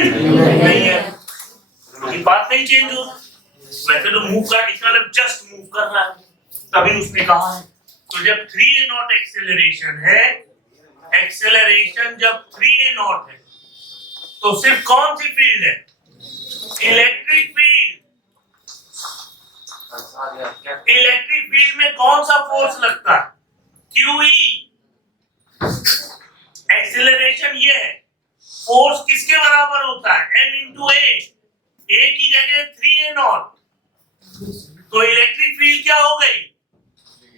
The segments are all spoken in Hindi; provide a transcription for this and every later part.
नहीं है, क्योंकि बात नहीं चेंज हो। वैसे तो मूव कर, इसका मतलब जस्ट मूव कर रहा है, तभी उसने कहा है। तो जब 3a0 एक्सेलरेशन है, एक्सेलरेशन जब 3a0 है, तो सिर्फ कौन सी फील्ड है? Electric field. इलेक्ट्रिक फील्ड में कौन सा फोर्स लगता है? QE। एक्सेलरेशन ये है, फोर्स किसके बराबर होता है? m into a की जगह 3a0, तो इलेक्ट्रिक फील्ड क्या हो गई?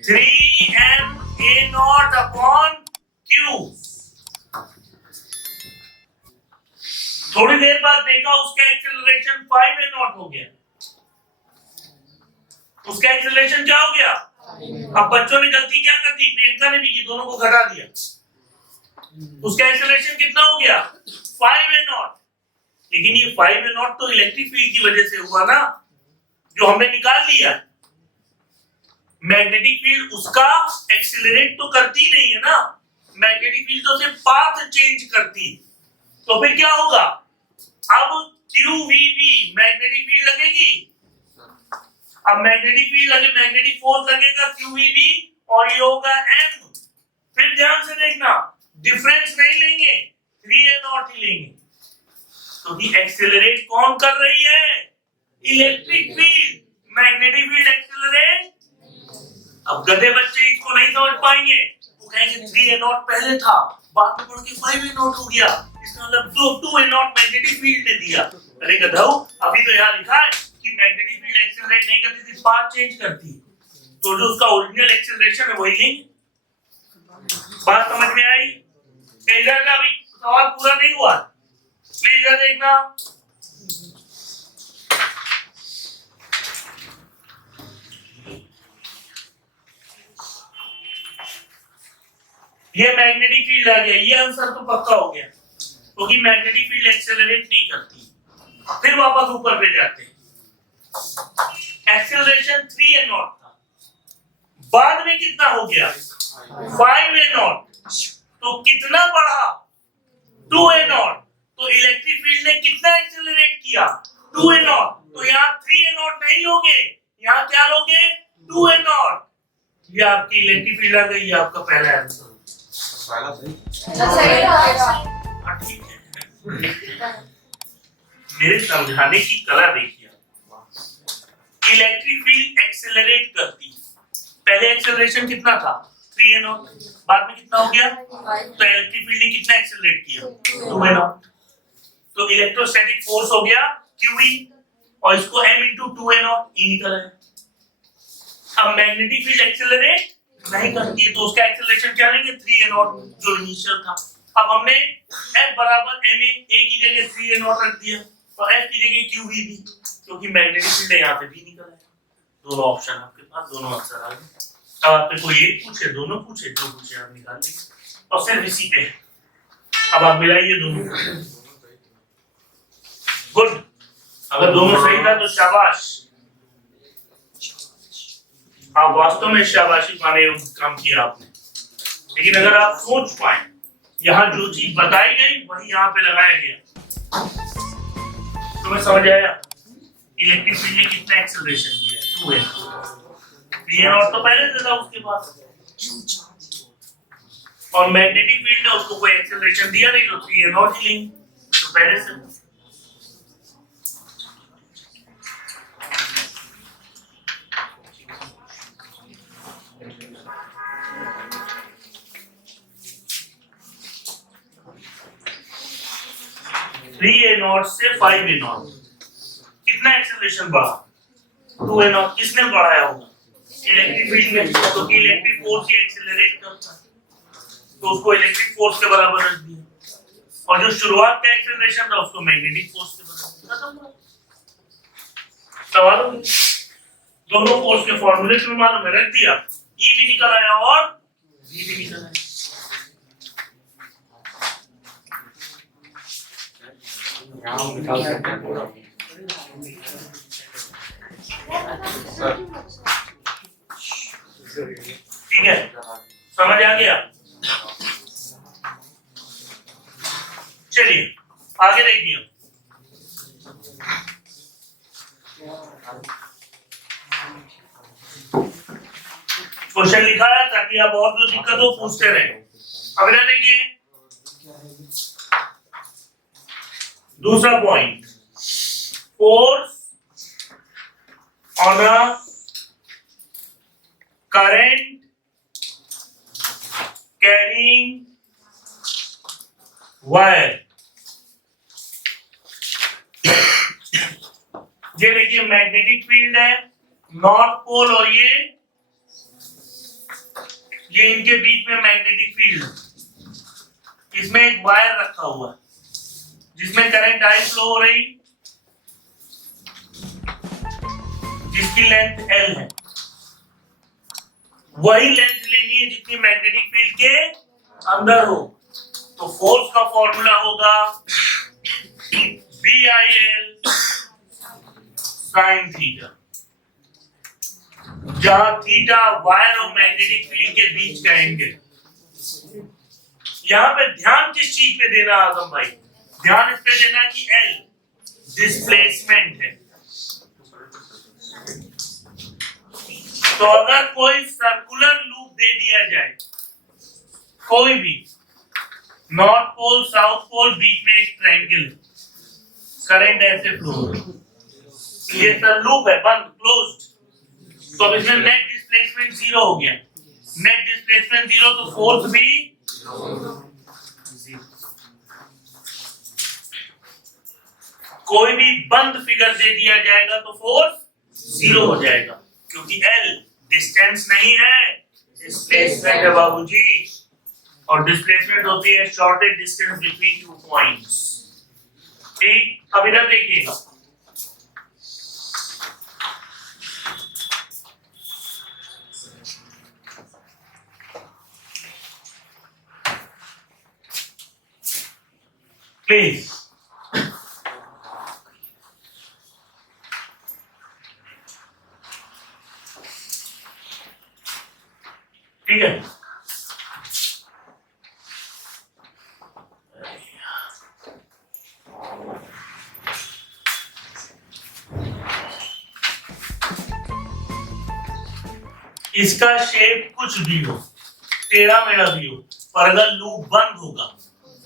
3ma0 upon q। थोड़ी देर बाद देखा उसका एक्सेलरेशन 5a0 हो गया। उसका एक्सेलरेशन क्या हो गया? अब बच्चों ने गलती क्या कर दी? प्रियंका ने भी की, दोनों को घटा दिया। उसका एक्सेलरेशन कितना हो गया? 5a0। लेकिन ये 5a0 तो इलेक्ट्रिक फील्ड की वजह से हुआ ना, जो हमने निकाल लिया। मैग्नेटिक फील्ड उसका एक्सेलरेट तो करती नहीं है ना, मैग्नेटिक फील्ड तो सिर्फ पाथ चेंज करती। तो फिर क्या होगा? अब QVB मैग्नेटिक फील्ड लगेगी। अब मैग्नेटिक फील्ड लगे, मैग्नेटिक फोर्स लगेगा QVB, और ये होगा M। फिर ध्यान से देखना, डिफरेंस नहीं लेंगे, 3a0 ही लेंगे, क्योंकि एक्सेलरेट कौन कर रही है? Electric field. Magnetic field accelerate. अब गधे बच्चे इसको नहीं समझ पाएंगे, वो कहेंगे 3a0 पहले था, बाद में बढ़ के 5a0 हो गया, इसका मतलब 2a0 मैग्नेटिक फील्ड ने दिया। अरे गधाओ, अभी तो यहाँ लिखा है कि मैग्नेटिक फील्ड एक्सेलरेट नहीं करती थी, पाथ चेंज करती। तो जो उसका ओरिजिनल एक्सेलरेशन है वही लेंगे। बात समझ में आई? इधर का भी सवाल पूरा नहीं हुआ, प्लीज इधर देखना। ये मैग्नेटिक फील्ड आ गया, ये आंसर तो पक्का हो गया, क्योंकि मैग्नेटिक फील्ड एक्सेलरेट नहीं करती। फिर वापस ऊपर पे जाते हैं। एक्सेलरेशन 3a0 था, बाद में कितना हो गया? 5a0। तो कितना बढ़ा? 2a0। तो इलेक्ट्रिक फील्ड ने कितना एक्सेलरेट किया? 2a0। तो यहाँ 3a0 नहीं लोगे, यहाँ क्या लोगे? 2a0। ये आपकी इलेक्ट्रिक फील्ड आ गई, ये आपका पहला आंसर। ठीक है, मेरे समझाने की कला देखिए। इलेक्ट्रिक फील्ड एक्सेलरेट करती। पहले एक्सेलरेशन कितना था? 3a0। बाद में कितना हो गया? तो इलेक्ट्रिक फील्ड ने कितना एक्सेलरेट किया? 2a0। तो इलेक्ट्रोस्टैटिक फोर्स हो गया QE, और इसको m into 2a0 E निकला है। अब मैग्नेटिक फील्ड एक्सेलरेट नहीं करती है, तो उसका एक्सेलरेशन क्या लेंगे? 3a0 जो इनिशियल था। अब हमने F बराबर ma, a की जगह 3a0 रख दिया, और F की जगह QVB, क्योंकि मैग्नेटिक फील्ड यहाँ पे भी निकला है। दोनों ऑप्शन आपके पास, दोनों आंसर आ गए। अब आपको कोई एक पूछे, दोनों पूछे, जो पूछे आप निकाल लीजिए, और सिर्फ इसी पे। अब आप मिलाइए दोनों। गुड, अगर दोनों सही था तो शाबाश, आप वास्तव में शाबाशी पाने योग्य काम किया आपने। लेकिन अगर आप सोच पाए, यहाँ जो चीज बताई गई वही यहाँ पे लगाया गया, तो मैं समझ आया इलेक्ट्रिक फील्ड ने कितना एक्सेलरेशन दिया है? 3a0 तो पहले से था उसके पास, और मैग्नेटिक फील्ड ने उसको कोई एक्सेलरेशन दिया नहीं, तो 3a0 ही लेंगे, तो पहले से। थ्री ए नॉट से 5a0 कितना एक्सेलरेशन बढ़ा? 2a0। किसने बढ़ाया होगा? इलेक्ट्रिक फील्ड में, क्योंकि इलेक्ट्रिक फोर्स ही एक्सेलरेट करता है, तो उसको इलेक्ट्रिक फोर्स के बराबर रख दिया, और जो शुरुआत का एक्सेलरेशन था उसको मैग्नेटिक फोर्स के बराबर। सवाल दोनों फोर्स के फॉर्मूले में मालूम है, रख दिया, E भी निकल आया और V भी निकल आया। ठीक है, समझ आ गया? चलिए आगे देखिए। क्वेश्चन लिखा है ताकि आप और जो दिक्कत हो पूछते रहे। अगला देखिए दूसरा point, force on a current carrying wire. ये देखिए मैग्नेटिक फील्ड है, नॉर्थ पोल और ये इनके बीच में मैग्नेटिक फील्ड, इसमें एक वायर रखा हुआ है जिसमें करंट आई फ्लो हो रही, जिसकी लेंथ L है। वही लेंथ लेनी है जितनी मैग्नेटिक फील्ड के अंदर हो। तो फोर्स का फॉर्मूला होगा BIL sin थीटा, जहां थीटा वायर और मैग्नेटिक फील्ड के बीच का एंगल। यहां पे ध्यान किस चीज पे देना आजम भाई? ध्यान इस पे देना कि L डिस्प्लेसमेंट है। तो अगर कोई सर्कुलर लूप दे दिया जाए, कोई भी, नॉर्थ पोल साउथ पोल, बीच में एक ट्रायंगल, करंट ऐसे फ्लो हो रहा है, ये सर लूप है बंद, क्लोज्ड। तो अब इसमें नेट डिस्प्लेसमेंट 0 हो गया। नेट डिस्प्लेसमेंट 0 तो फोर्स भी 0। कोई भी बंद फिगर दे दिया जाएगा तो फोर्स 0 हो जाएगा, क्योंकि L डिस्टेंस नहीं है, डिस्प्लेसमेंट है बाबूजी। और डिस्प्लेसमेंट होती है shortage distance between two points. ठीक, अब इधर देखिएगा, प्लीज। ठीक है, इसका शेप कुछ भी हो, टेढ़ा मेढ़ा भी हो, पर अगर लूप बंद होगा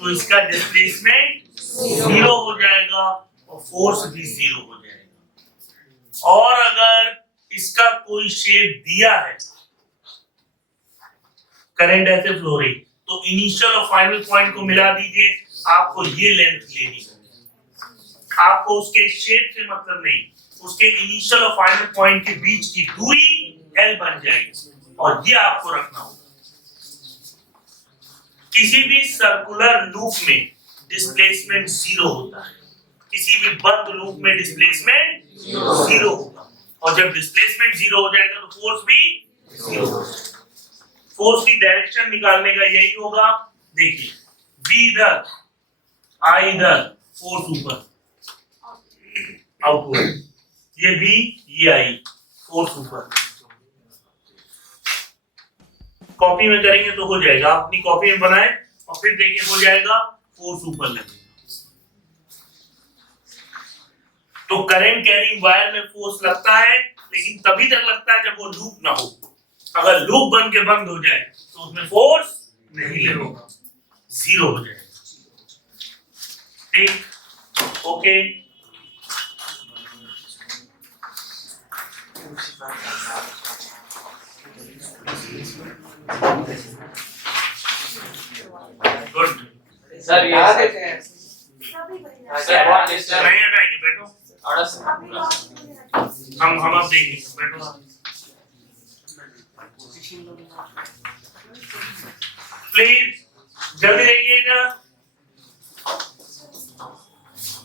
तो इसका डिस्प्लेसमेंट 0 हो जाएगा और फोर्स भी 0 हो जाएगा। और अगर इसका कोई शेप दिया है, करंट ऐसे फ्लो रही, तो इनिशियल और फाइनल पॉइंट को मिला दीजिए, आपको ये लेंथ लेनी है। आपको उसके शेप से मतलब नहीं, उसके इनिशियल और फाइनल पॉइंट के बीच की दूरी L बन जाएगी, और ये आपको रखना होगा। किसी भी सर्कुलर लूप में डिस्प्लेसमेंट 0 होता है, किसी भी बंद लूप में डिस्प्लेसमेंट 0 होगा, और जब डिस्प्लेसमेंट 0 हो जाएगा तो फोर्स भी 0 हो जाएगा। फोर्स की डायरेक्शन निकालने का यही होगा। देखिए, B इधर, I इधर, फोर्स ऊपर, आउटवर्ड, ये B, ये I, फोर्स ऊपर। कॉपी में करेंगे तो हो जाएगा, अपनी कॉपी में बनाए और फिर देखिए हो जाएगा, फोर्स ऊपर लगेगा। तो करंट कैरिंग वायर में फोर्स लगता है, लेकिन तभी तक लगता है जब वो लूप ना हो। अगर लूप बन के बंद हो जाए तो उसमें फोर्स नहीं लगेगा, 0 हो जाएगा। ठीक, ओके। गुड सर, ये सर बहुत डिस्टर्ब नहीं हटाएंगे, बैठो। हम अब देखेंगे, बैठो। प्लीज जल्दी देखिएगा,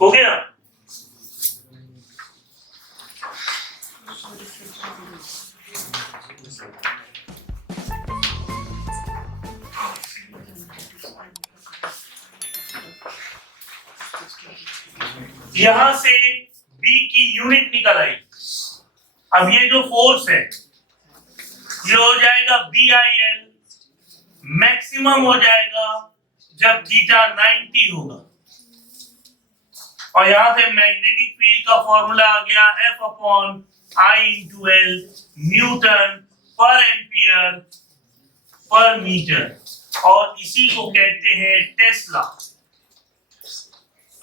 हो गया। यहां से B की यूनिट निकल आई। अब ये जो फोर्स है ये हो जाएगा BIL, मैक्सिमम हो जाएगा जब थीटा 90 होगा। और यहां से मैग्नेटिक फील्ड का फॉर्मूला आ गया F upon I into L, Newton पर एम्पियर पर मीटर, और इसी को कहते हैं टेस्ला।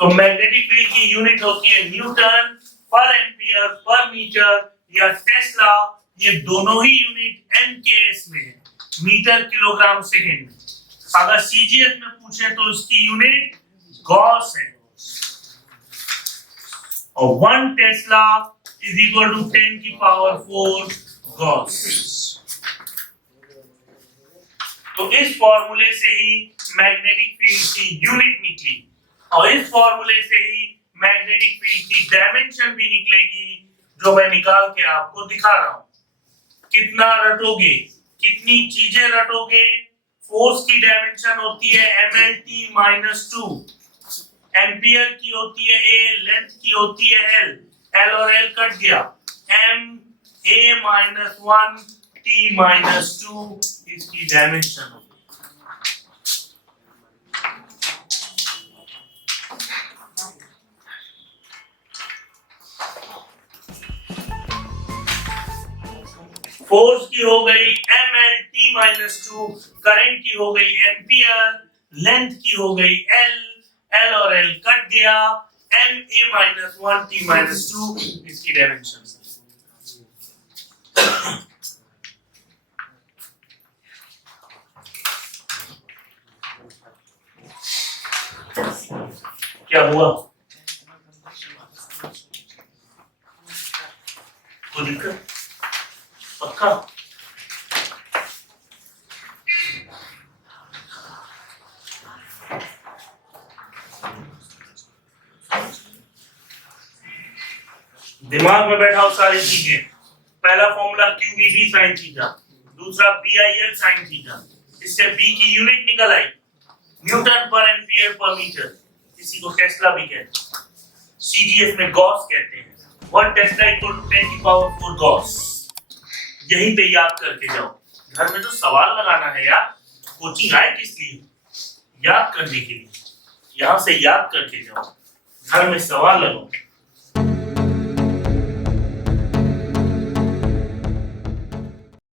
तो मैग्नेटिक फील्ड की यूनिट होती है न्यूटन पर एम्पियर पर मीटर या टेस्ला। ये दोनों ही यूनिट एमकेएस में है, मीटर किलोग्राम सेकेंड में। अगर सीजीएस में पूछे तो इसकी यूनिट गॉस है, और 1 टेस्ला इज इक्वल टू 10 की पावर 4 गॉस। तो इस फॉर्मूले से ही मैग्नेटिक फील्ड की यूनिट निकली, और इस फॉर्मूले से ही मैग्नेटिक फील्ड की डायमेंशन भी निकलेगी, जो मैं निकाल के आपको दिखा रहा हूं। कितना रटोगे, कितनी चीजें रटोगे। फोर्स की डायमेंशन होती है mlt-2, एम्पियर की होती है A, लेंथ की होती है L, L और L कट गया, ma-1t-2 इसकी डायमेंशन होगी। फोर्स की हो गई mlt-2, करंट की हो गई एम्पियर, लेंथ की हो गई L, L और L कट गया, ma-1t-2 इसकी डायमेंशन। क्या हुआ, कोई दिक्कत? पक्का? दिमाग में बैठाओ सारी चीजें। पहला फॉर्मूला QVB sin थीटा, दूसरा BIL sin थीटा, इससे B की यूनिट निकल आई न्यूटन पर एम्पियर पर मीटर, इसी को टेस्ला भी कहते हैं, सीजीएस में गॉस कहते हैं। 1 टेस्ला इक्वल टू 10 की पावर 4 गॉस। यहीं पे याद करके जाओ, घर में तो सवाल लगाना है यार, कोचिंग आए किस लिए? याद करने के लिए। यहां से याद करके जाओ, घर में सवाल लगाओ।